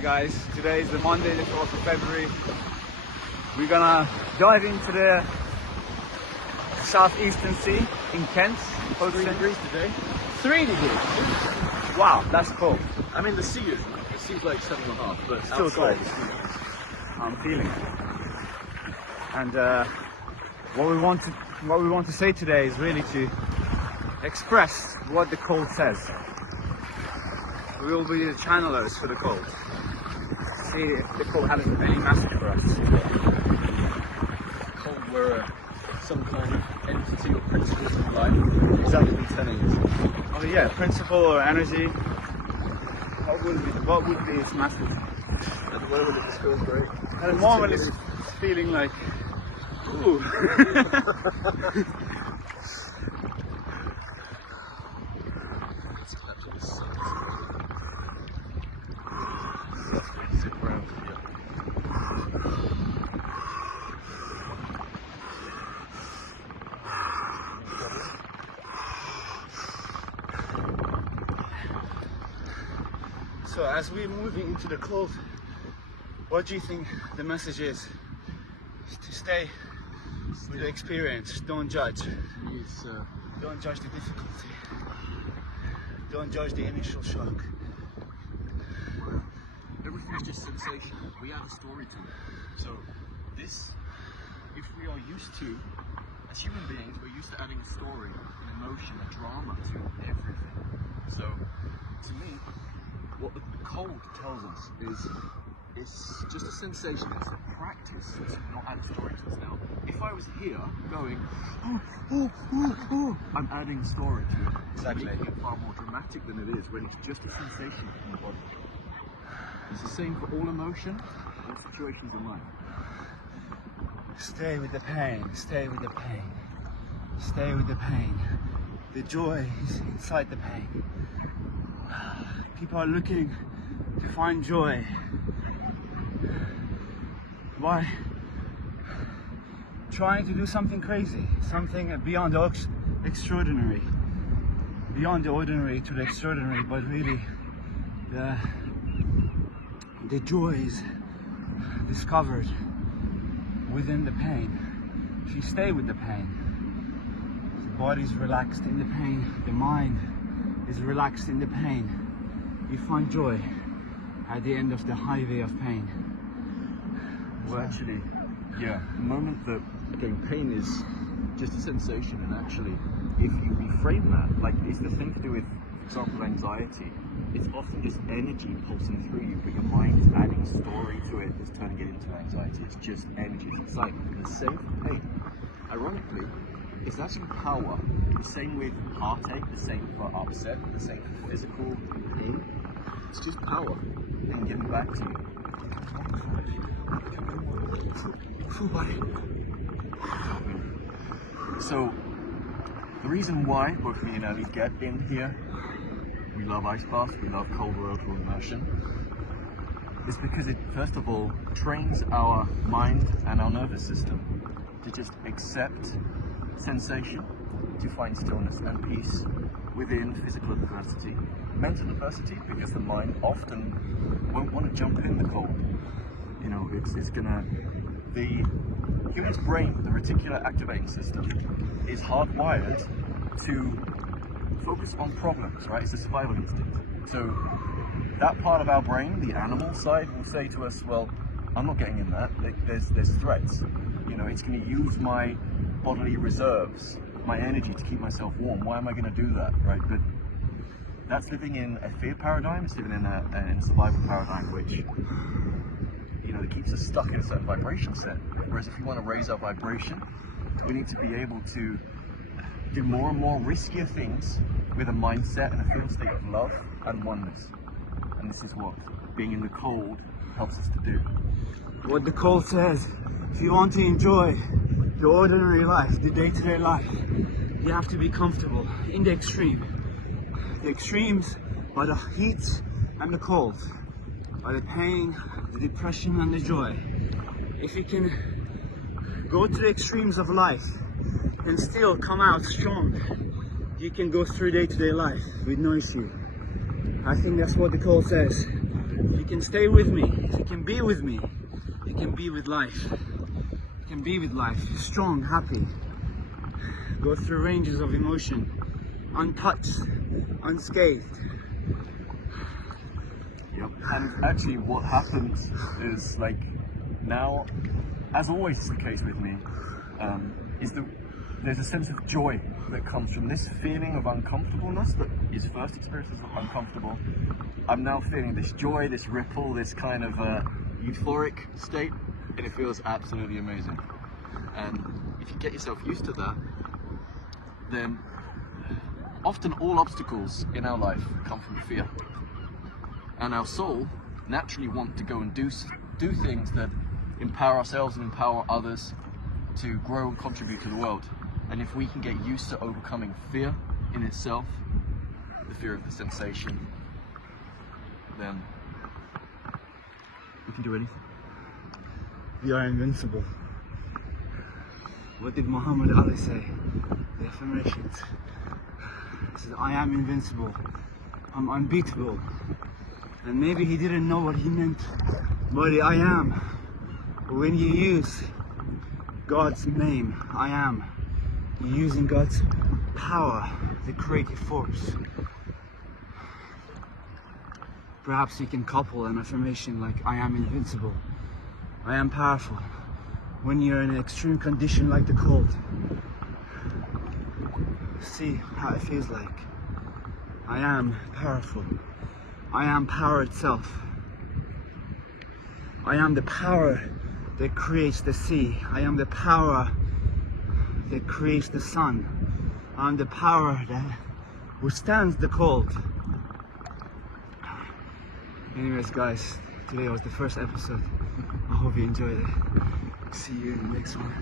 guys, today is the Monday, the 12th of February. We're gonna dive into the southeastern sea in Kent. 3 degrees today. 3 degrees? Wow, that's cold. I mean, the sea is, it seems like 7.5, but Still outside cold. it's- I'm feeling it. And what we want to say today is really to express what the cold says. We will be the channelers for the cold. See if the cold has any message for us. cold were some kind of entity or principle of life. Exactly what telling us. Oh yeah, principle or energy. What would be its message? At the moment it just feels great. At the moment it's feeling like, ooh. It's actually the sun. Sit around here. So as we're moving into the cold, what do you think the message is? To stay with the experience, don't judge. It's, Don't judge the difficulty. Don't judge the initial shock. everything's just sensation. We add a story to it. So this, if we are used to, as human beings, we're used to adding a story, an emotion, a drama to everything. So to me, what the cold tells us is it's just a sensation, it's a practice to not add a story to this. Now, if I was here going, I'm adding a story to it. Exactly. Making it far more dramatic than it is when it's just a sensation in the body. It's the same for all emotion, all situations in life. Stay with the pain, stay with the pain. Stay with the pain. The joy is inside the pain. People are looking to find joy. Why? Trying to do something crazy, something beyond the extraordinary, beyond the ordinary to the extraordinary, but really the joy is discovered within the pain. If you stay with the pain, the body is relaxed in the pain, the mind is relaxed in the pain, you find joy at the end of the highway of pain. Well, actually, yeah, the moment that, again, pain is just a sensation, and actually, if you reframe that, like, it's the thing to do with, for example, anxiety. It's often just energy pulsing through you, but your mind is adding a story to it that's turning it into anxiety. It's just energy, it's excitement. And the same for pain. Ironically, it's actually power. The same with heartache, the same for upset, the same for physical pain. It's just power and getting back to you. Full body. So, the reason why both me and Ali get in here, we love ice baths, we love cold water immersion, is because it, first of all, trains our mind and our nervous system to just accept sensation, to find stillness and peace within physical adversity. Mental adversity, because the mind often won't want to jump in the cold. You know, it's gonna, the human's brain, the reticular activating system, is hardwired to focus on problems, right? It's a survival instinct. So that part of our brain, the animal side, will say to us, well, I'm not getting in that. There's threats. You know, it's going to use my bodily reserves, my energy to keep myself warm. Why am I going to do that, right? But that's living in a fear paradigm. It's living in a survival paradigm, which, you know, it keeps us stuck in a certain vibration set. Whereas if we want to raise our vibration, we need to be able to do more and more riskier things with a mindset and a feel state of love and oneness. And this is what being in the cold helps us to do. What the cold says, if you want to enjoy the ordinary life, the day-to-day life, you have to be comfortable in the extreme. The extremes are the heat and the cold, are the pain, the depression and the joy. If you can go to the extremes of life and still come out strong, you can go through day-to-day life with no issue. I think that's what the cold says. If you can stay with me, if you can be with me, you can be with life. You can be with life, strong, happy. Go through ranges of emotion, untouched, unscathed. Yep. And actually what happens is, like, now, as always is the case with me, there's a sense of joy that comes from this feeling of uncomfortableness that is first experienced as uncomfortable. I'm now feeling this joy, this ripple, this kind of euphoric state, and it feels absolutely amazing. And if you get yourself used to that, then often all obstacles in our life come from fear. And our soul naturally want to go and do things that empower ourselves and empower others to grow and contribute to the world. And if we can get used to overcoming fear in itself, the fear of the sensation, then we can do anything. We are invincible. What did Muhammad Ali say? The affirmations. He said, I am invincible. I'm unbeatable. And maybe he didn't know what he meant by the I am. But when you use God's name, I am, you're using God's power, the creative force. Perhaps you can couple an affirmation like I am invincible, I am powerful, when you're in an extreme condition like the cold. See how it feels like. I am powerful. I am power itself. I am the power that creates the sea. I am the power that creates the sun. I am the power that withstands the cold. Anyways guys, today was the first episode. I hope you enjoyed it. See you in the next one.